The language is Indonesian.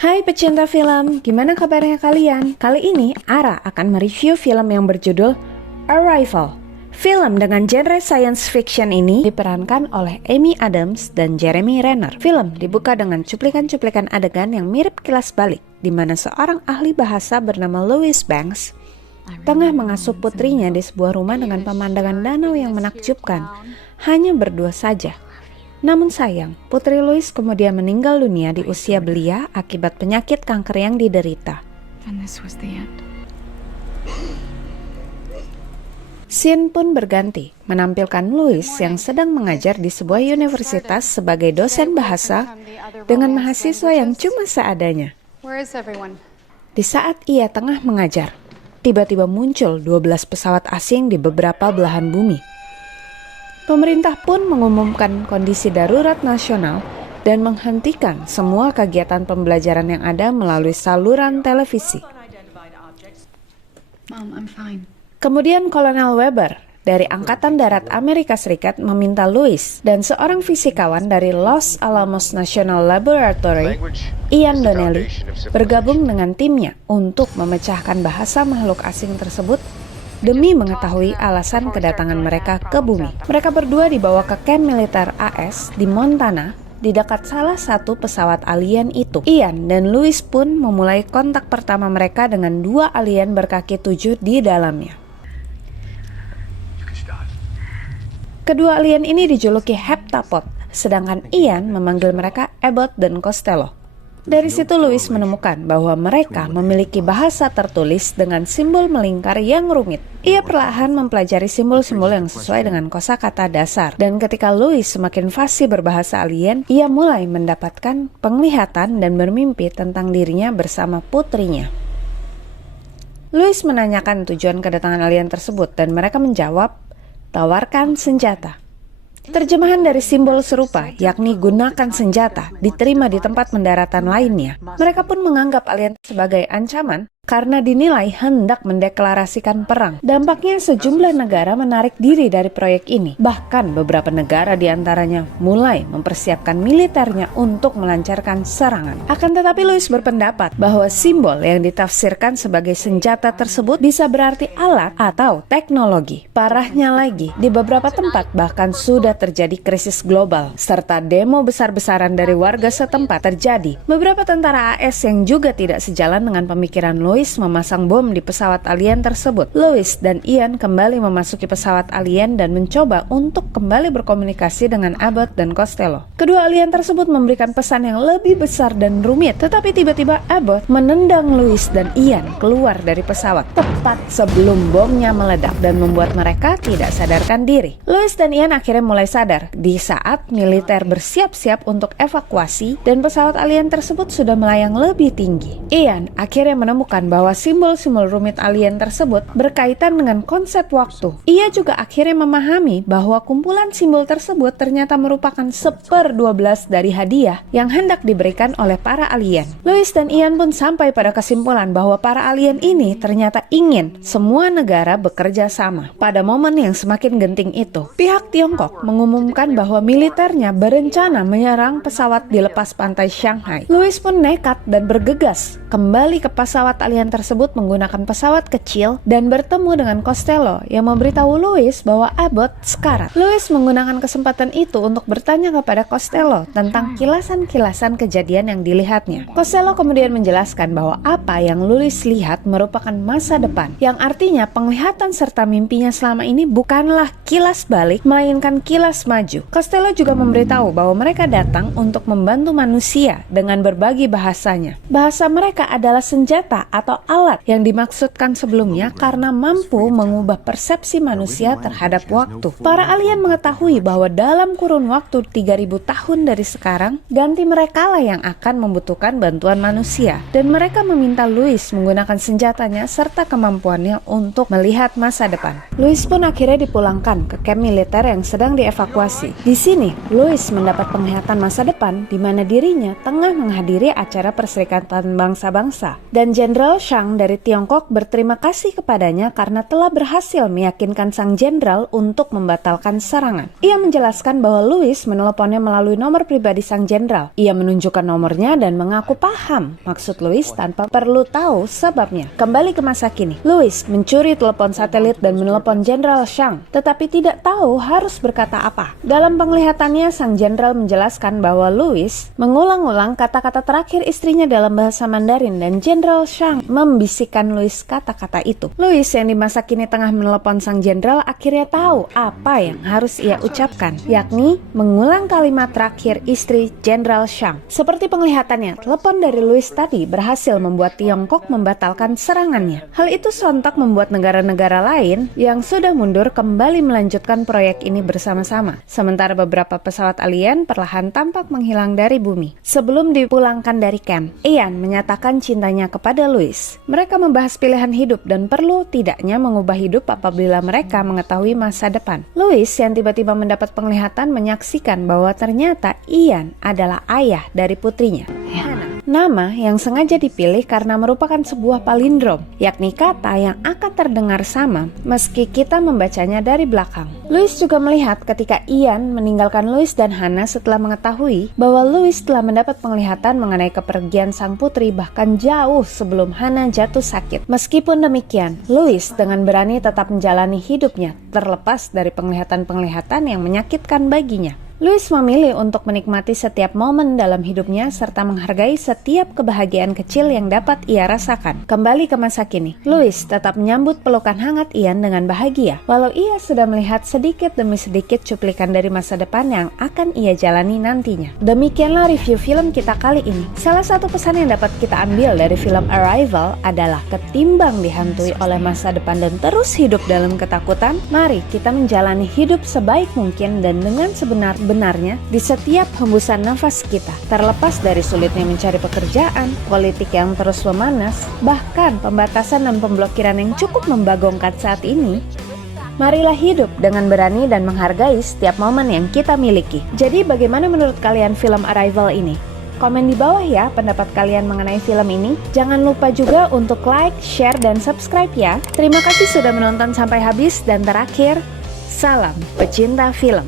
Hai pecinta film, gimana kabarnya kalian? Kali ini Ara akan mereview film yang berjudul Arrival. Film dengan genre science fiction ini diperankan oleh Amy Adams dan Jeremy Renner. Film dibuka dengan cuplikan-cuplikan adegan yang mirip kilas balik, di mana seorang ahli bahasa bernama Louis Banks tengah mengasuh putrinya di sebuah rumah dengan pemandangan danau yang menakjubkan, hanya berdua saja. Namun sayang, Putri Louis kemudian meninggal dunia di usia belia akibat penyakit kanker yang diderita. Scene pun berganti, menampilkan Louis yang sedang mengajar di sebuah universitas sebagai dosen bahasa dengan mahasiswa yang cuma seadanya. Di saat ia tengah mengajar, tiba-tiba muncul 12 pesawat asing di beberapa belahan bumi. Pemerintah pun mengumumkan kondisi darurat nasional dan menghentikan semua kegiatan pembelajaran yang ada melalui saluran televisi. Kemudian Kolonel Weber dari Angkatan Darat Amerika Serikat meminta Louis dan seorang fisikawan dari Los Alamos National Laboratory, Ian Donnelly, bergabung dengan timnya untuk memecahkan bahasa makhluk asing tersebut demi mengetahui alasan kedatangan mereka ke bumi. Mereka berdua dibawa ke kamp militer AS di Montana di dekat salah satu pesawat alien itu. Ian dan Louis pun memulai kontak pertama mereka dengan dua alien berkaki 7 di dalamnya. Kedua alien ini dijuluki heptapod, sedangkan Ian memanggil mereka Abbott dan Costello. Dari situ Louis menemukan bahwa mereka memiliki bahasa tertulis dengan simbol melingkar yang rumit. Ia perlahan mempelajari simbol-simbol yang sesuai dengan kosakata dasar. Dan ketika Louis semakin fasih berbahasa alien, ia mulai mendapatkan penglihatan dan bermimpi tentang dirinya bersama putrinya. Louis menanyakan tujuan kedatangan alien tersebut dan mereka menjawab, "Tawarkan senjata." Terjemahan dari simbol serupa, yakni gunakan senjata, diterima di tempat mendaratan lainnya. Mereka pun menganggap alien sebagai ancaman karena dinilai hendak mendeklarasikan perang. Dampaknya sejumlah negara menarik diri dari proyek ini. Bahkan beberapa negara diantaranya mulai mempersiapkan militernya untuk melancarkan serangan. Akan tetapi Louis berpendapat bahwa simbol yang ditafsirkan sebagai senjata tersebut bisa berarti alat atau teknologi. Parahnya lagi, di beberapa tempat bahkan sudah terjadi krisis global, serta demo besar-besaran dari warga setempat terjadi. Beberapa tentara AS yang juga tidak sejalan dengan pemikiran Louis memasang bom di pesawat alien tersebut. Louis dan Ian kembali memasuki pesawat alien dan mencoba untuk kembali berkomunikasi dengan Abbott dan Costello. Kedua alien tersebut memberikan pesan yang lebih besar dan rumit, tetapi tiba-tiba Abbott menendang Louis dan Ian keluar dari pesawat tepat sebelum bomnya meledak dan membuat mereka tidak sadarkan diri. Louis dan Ian akhirnya mulai sadar di saat militer bersiap-siap untuk evakuasi dan pesawat alien tersebut sudah melayang lebih tinggi. Ian akhirnya menemukan bahwa simbol-simbol rumit alien tersebut berkaitan dengan konsep waktu. Ia juga akhirnya memahami bahwa kumpulan simbol tersebut ternyata merupakan 1/12 dari hadiah yang hendak diberikan oleh para alien. Louis dan Ian pun sampai pada kesimpulan bahwa para alien ini ternyata ingin semua negara bekerja sama. Pada momen yang semakin genting itu, pihak Tiongkok mengumumkan bahwa militernya berencana menyerang pesawat di lepas pantai Shanghai. Louis pun nekat dan bergegas kembali ke pesawat alien tersebut menggunakan pesawat kecil dan bertemu dengan Costello yang memberitahu Louis bahwa Abbott sekarat. Louis menggunakan kesempatan itu untuk bertanya kepada Costello tentang kilasan-kilasan kejadian yang dilihatnya. Costello kemudian menjelaskan bahwa apa yang Louis lihat merupakan masa depan, yang artinya penglihatan serta mimpinya selama ini bukanlah kilas balik, melainkan kilas maju. Costello juga memberitahu bahwa mereka datang untuk membantu manusia dengan berbagi bahasanya. Bahasa mereka adalah senjata atau alat yang dimaksudkan sebelumnya karena mampu mengubah persepsi manusia terhadap waktu. Para alien mengetahui bahwa dalam kurun waktu 3000 tahun dari sekarang, ganti merekalah yang akan membutuhkan bantuan manusia. Dan mereka meminta Louis menggunakan senjatanya serta kemampuannya untuk melihat masa depan. Louis pun akhirnya dipulangkan ke kamp militer yang sedang dievakuasi. Di sini, Louis mendapat penglihatan masa depan di mana dirinya tengah menghadiri acara Perserikatan Bangsa-Bangsa dan Jenderal Jenderal Shang dari Tiongkok berterima kasih kepadanya karena telah berhasil meyakinkan sang jenderal untuk membatalkan serangan. Ia menjelaskan bahwa Louis meneleponnya melalui nomor pribadi sang jenderal. Ia menunjukkan nomornya dan mengaku paham maksud Louis tanpa perlu tahu sebabnya. Kembali ke masa kini, Louis mencuri telepon satelit dan menelepon Jenderal Shang, tetapi tidak tahu harus berkata apa. Dalam penglihatannya, sang jenderal menjelaskan bahwa Louis mengulang-ulang kata-kata terakhir istrinya dalam bahasa Mandarin dan Jenderal Shang membisikkan Louis kata-kata itu. Louis yang di masa kini tengah menelepon sang jenderal akhirnya tahu apa yang harus ia ucapkan, yakni mengulang kalimat terakhir istri Jenderal Shang. Seperti penglihatannya, telepon dari Louis tadi berhasil membuat Tiongkok membatalkan serangannya. Hal itu sontak membuat negara-negara lain yang sudah mundur kembali melanjutkan proyek ini bersama-sama. Sementara beberapa pesawat alien perlahan tampak menghilang dari bumi. Sebelum dipulangkan dari camp, Ian menyatakan cintanya kepada Louis. Mereka membahas pilihan hidup dan perlu tidaknya mengubah hidup apabila mereka mengetahui masa depan. Louis yang tiba-tiba mendapat penglihatan menyaksikan bahwa ternyata Ian adalah ayah dari putrinya, Hannah. Nama yang sengaja dipilih karena merupakan sebuah palindrom, yakni kata yang akan terdengar sama meski kita membacanya dari belakang. Louis juga melihat ketika Ian meninggalkan Louis dan Hannah setelah mengetahui bahwa Louis telah mendapat penglihatan mengenai kepergian sang putri bahkan jauh sebelum Hannah jatuh sakit. Meskipun demikian, Louis dengan berani tetap menjalani hidupnya terlepas dari penglihatan-penglihatan yang menyakitkan baginya. Louis memilih untuk menikmati setiap momen dalam hidupnya serta menghargai setiap kebahagiaan kecil yang dapat ia rasakan. Kembali ke masa kini, Louis tetap menyambut pelukan hangat Ian dengan bahagia, walau ia sudah melihat sedikit demi sedikit cuplikan dari masa depan yang akan ia jalani nantinya. Demikianlah review film kita kali ini. Salah satu pesan yang dapat kita ambil dari film Arrival adalah ketimbang dihantui oleh masa depan dan terus hidup dalam ketakutan, mari kita menjalani hidup sebaik mungkin dan dengan sebenarnya di setiap hembusan nafas kita. Terlepas dari sulitnya mencari pekerjaan, politik yang terus memanas, bahkan pembatasan dan pemblokiran yang cukup membagongkan saat ini, marilah hidup dengan berani dan menghargai setiap momen yang kita miliki. Jadi bagaimana menurut kalian film Arrival ini? Komen di bawah ya pendapat kalian mengenai film ini. Jangan lupa juga untuk like, share, dan subscribe ya. Terima kasih sudah menonton sampai habis dan terakhir, salam pecinta film.